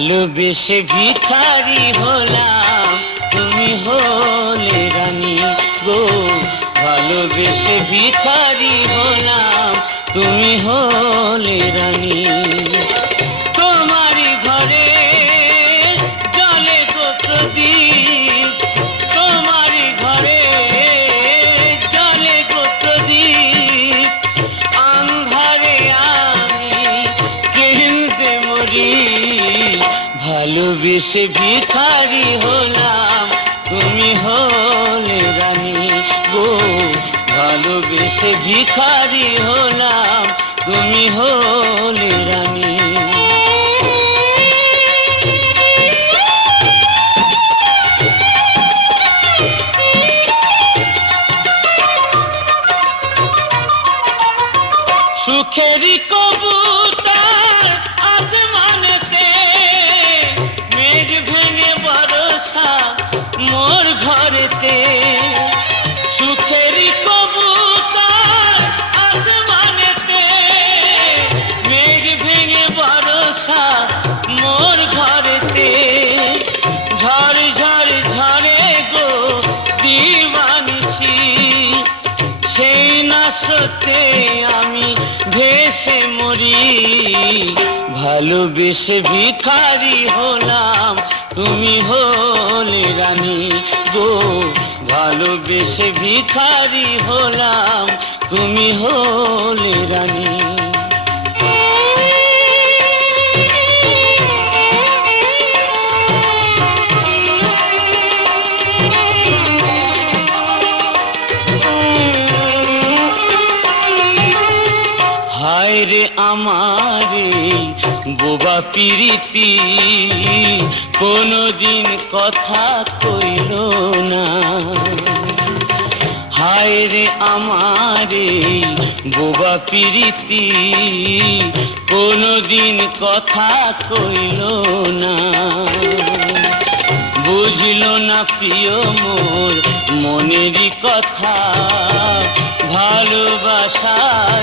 ভালোবেসে ভিখারি হলাম তুমি হলে রানী গো। ভালোবেসে ভিখারি হলাম তুমি হলে রানী। ভালোবেসে ভিখারি হলাম। তুমি হলে রানী গো। ভালোবেসে ভিখারি হলাম। তুমি হলে রানী। সুখেরই কবুতর আসমানতে বরসা মোর ঘরেতে। ঝড় ঝড় ঝরে গো দিবানিসি। সেই না সত্যি আমি ভেসে মরি। ভালোবেসে ভিখারি হলাম তুমি হলে রানী গো। ভালোবেসে ভিখারি হলাম তুমি হলে রানী। রে আমারে, বোবা পিরিতি। কোনদিন কথা কইল না। হায় রে আমারে, বোবা পিরিতি। কোনদিন কথা কইল না। বুঝল না প্রিয় মোর মনেরই কথা। ভালোবাসার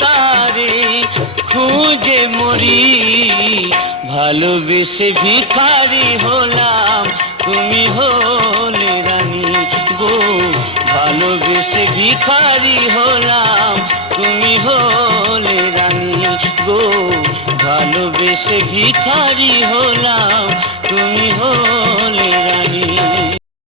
তারে খুঁজে মরি। ভালোবেসে ভিখারি হলাম, তুমি হলে রানী গো। ভালোবেসে ভিখারি হলাম, তুমি হলে রানী গো। ভালোবেসে ভিখারি হলাম, তুমি হলে রানী।